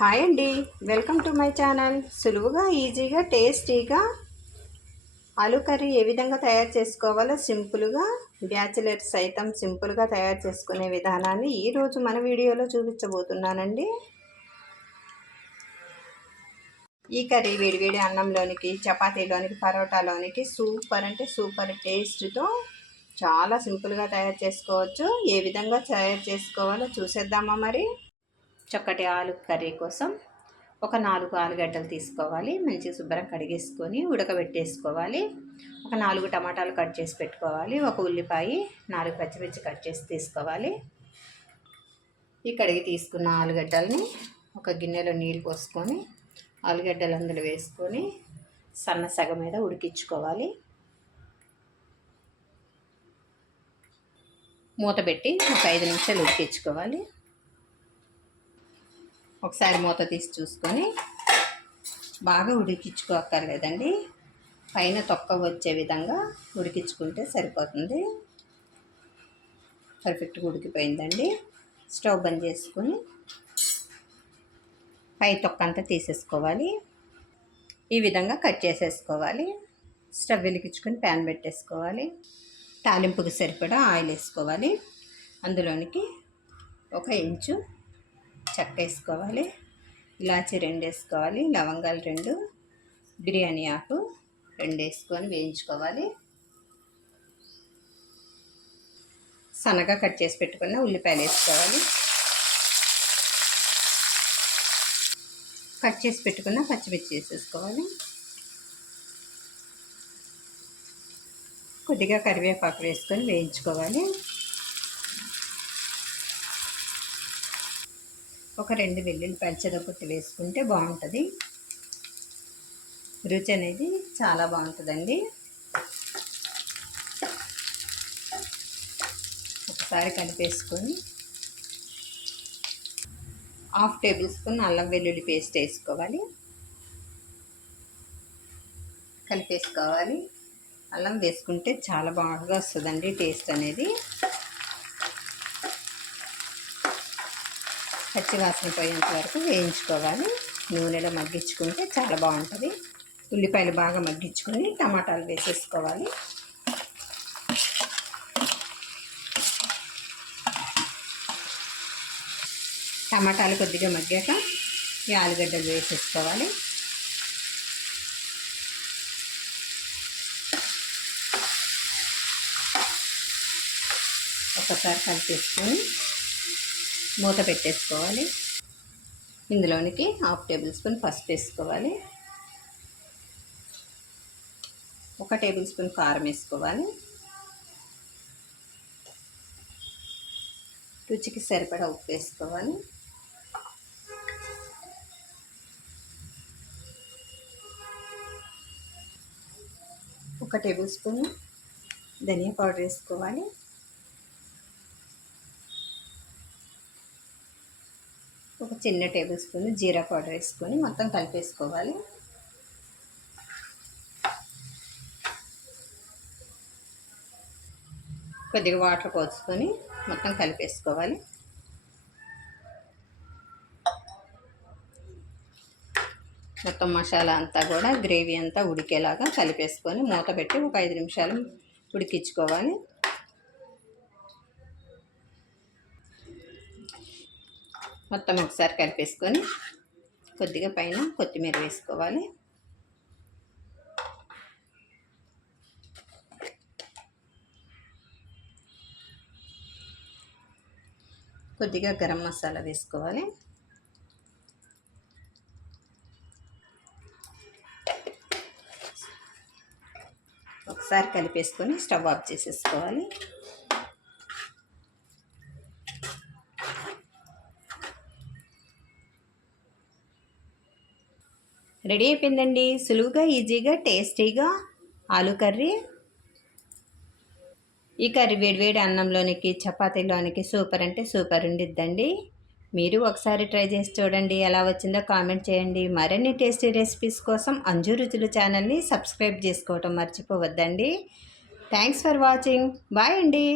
Hi అండి. Welcome to my channel. సులువుగా ఈజీగా టేస్టీగా ఆలూ కర్రీ ఏ విధంగా తయారు చేసుకోవాలో సింపుల్గా బ్యాచిలర్స్ సైతం సింపుల్గా తయారు చేసుకునే విధానాన్ని ఈరోజు మన వీడియోలో చూపించబోతున్నానండి. ఈ కర్రీ వేడివేడి అన్నంలోనికి చపాతీలోనికి పరోటాలోనికి సూపర్ అంటే సూపర్ టేస్ట్తో చాలా సింపుల్గా తయారు చేసుకోవచ్చు. ఏ విధంగా తయారు చేసుకోవాలో చూసేద్దామా మరి? చక్కటి ఆలు కర్రీ కోసం ఒక నాలుగు ఆలుగడ్డలు తీసుకోవాలి. మంచిగా శుభ్రం కడిగేసుకొని ఉడకబెట్టేసుకోవాలి. ఒక నాలుగు టమాటాలు కట్ చేసి పెట్టుకోవాలి. ఒక ఉల్లిపాయ నాలుగు పచ్చిమిర్చి కట్ చేసి తీసుకోవాలి. ఈ కడిగి తీసుకున్న ఆలుగడ్డల్ని ఒక గిన్నెలో నీళ్ళు పోసుకొని ఆలుగడ్డలు అందులో వేసుకొని సన్న సగం మీద ఉడికించుకోవాలి. మూత పెట్టి ఒక ఐదు నిమిషాలు ఉడికించుకోవాలి. ఒకసారి మూత తీసి చూసుకొని బాగా ఉడికించుకోక్కర్లేదండి పైన తొక్క వచ్చే విధంగా ఉడికించుకుంటే సరిపోతుంది. పర్ఫెక్ట్గా ఉడికిపోయిందండి. స్టవ్ బంద్ చేసుకొని పై తొక్క అంతా తీసేసుకోవాలి. ఈ విధంగా కట్ చేసేసుకోవాలి. స్టవ్ వెలిగించుకొని ప్యాన్ పెట్టేసుకోవాలి. తాలింపుకి సరిపడా ఆయిల్ వేసుకోవాలి. అందులోనికి ఒక ఇంచు చెక్క వేసుకోవాలి ఇలాచి రెండు వేసుకోవాలి లవంగాలు రెండు. బిర్యానీ ఆకు రెండు వేసుకొని వేయించుకోవాలి. సన్నగా కట్ చేసి పెట్టుకున్న ఉల్లిపాయలు వేసుకోవాలి. కట్ చేసి పెట్టుకున్న పచ్చిమిర్చి వేసేసుకోవాలి. కొద్దిగా కరివేపాకు వేసుకొని వేయించుకోవాలి. ఒక రెండు వెల్లుల్లిపాయలు చెదపొట్టి వేసుకుంటే బాగుంటుంది. రుచి అనేది చాలా బాగుంటుందండి. ఒకసారి కలిపేసుకొని హాఫ్ టేబుల్ స్పూన్ అల్లం వెల్లుల్లి పేస్ట్ వేసుకోవాలి. కలిపేసుకోవాలి. అల్లం వేసుకుంటే చాలా బాగా వస్తుందండి టేస్ట్ అనేది. పచ్చివాసన పోయేంత వరకు వేయించుకోవాలి. నూనెలో మగ్గించుకుంటే చాలా బాగుంటుంది. ఉల్లిపాయలు బాగా మగ్గించుకొని టమాటాలు వేసేసుకోవాలి. టమాటాలు కొద్దిగా మగ్గాక ఈ ఆలుగడ్డలు వేసేసుకోవాలి. ఒకసారి కలిపేసుకొని మూత పెట్టేసుకోవాలి. ఇందులోనికి హాఫ్ టేబుల్ స్పూన్ పసుపు వేసుకోవాలి. ఒక టేబుల్ స్పూన్ కారం వేసుకోవాలి. రుచికి సరిపడా ఉప్పు వేసుకోవాలి. ఒక టేబుల్ స్పూన్ ధనియా పౌడర్ వేసుకోవాలి. ఒక చిన్న టేబుల్ స్పూన్ జీరా పౌడర్ వేసుకొని మొత్తం కలిపేసుకోవాలి. కొద్దిగా వాటర్ పోసుకొని మొత్తం కలిపేసుకోవాలి. మొత్తం మసాలా అంతా కూడా గ్రేవీ అంతా ఉడికేలాగా కలిపేసుకొని మూత పెట్టి ఒక ఐదు నిమిషాలు ఉడికించుకోవాలి. మొత్తం ఒకసారి కలిపేసుకొని కొద్దిగా పైన కొత్తిమీర వేసుకోవాలి. కొద్దిగా గరం మసాలా వేసుకోవాలి. ఒకసారి కలిపేసుకొని స్టవ్ ఆఫ్ చేసేసుకోవాలి. రెడీ అయిపోయిందండి. సులువుగా ఈజీగా టేస్టీగా ఆలు కర్రీ. ఈ కర్రీ వేడివేడి అన్నంలోనికి చపాతీలోనికి సూపర్ అంటే సూపర్ ఉండిద్దండి. మీరు ఒకసారి ట్రై చేసి చూడండి ఎలా వచ్చిందో కామెంట్ చేయండి. మరిన్ని టేస్టీ రెసిపీస్ కోసం అంజు రుచులు ఛానల్ని సబ్స్క్రైబ్ చేసుకోవటం మర్చిపోవద్దండి. Thanks for watching. బాయ్ అండి.